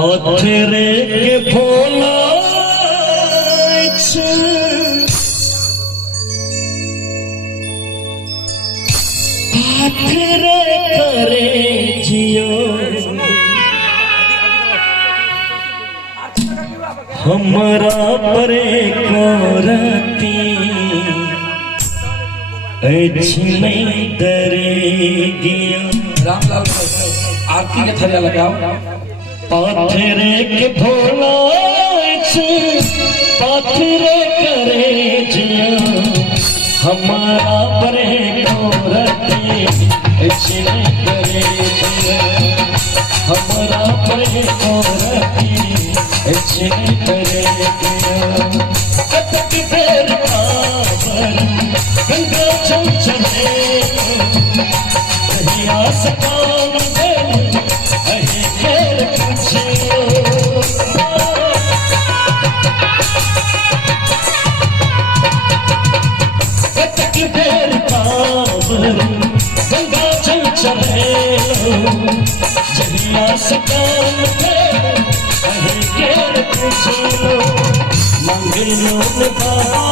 पाथरे के भोला पाथरे करे जियो हमरा परे कोरती नहीं डरेगिया। रामलाल आरती के थरिया लगाओ। पाथरे के भोला पाथरे करे जिया हमारा परे कोरती नहीं करे जिया हमारा परे कोरती नहीं करे जिया। कतक फेर पावर गंगा चमचमे कहीं आस काम अही खेर कुछियो कतक फेर पावर गंगा चमचमे जही आस काम अही खेर कुछियो मंगलो बाबा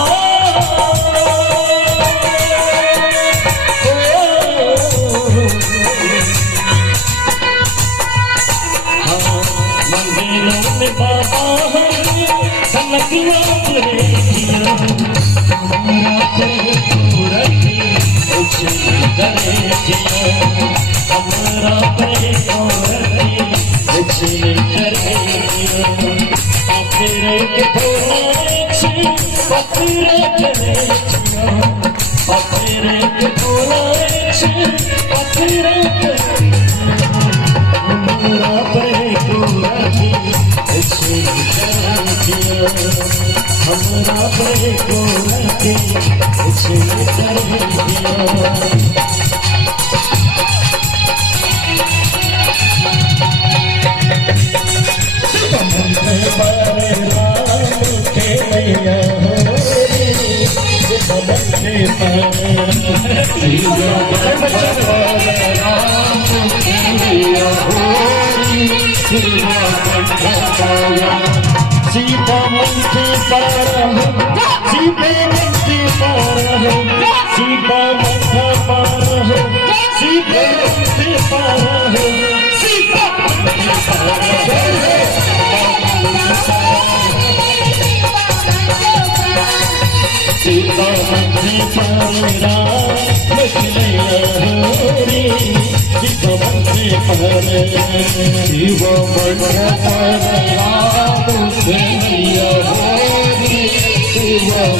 बाबा सनकिया परे जिया हमारा परे कोरती करे जिया हमारा परे कोरती करे जिया। पाथरे के भोला पाथरे करे जिया पाथरे के भोला पाथरे करे हमारा परे कोरती हमारा परे कोरती करे जिया। सीता मंत्री पर सीता मंत्री पर सीता मंत्र पर सीता मंत्री पर सीता सीता मंत्री पर मछलियारी सीता मंत्री पर शिव मंत्र पर राम शिव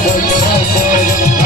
मंत्र पर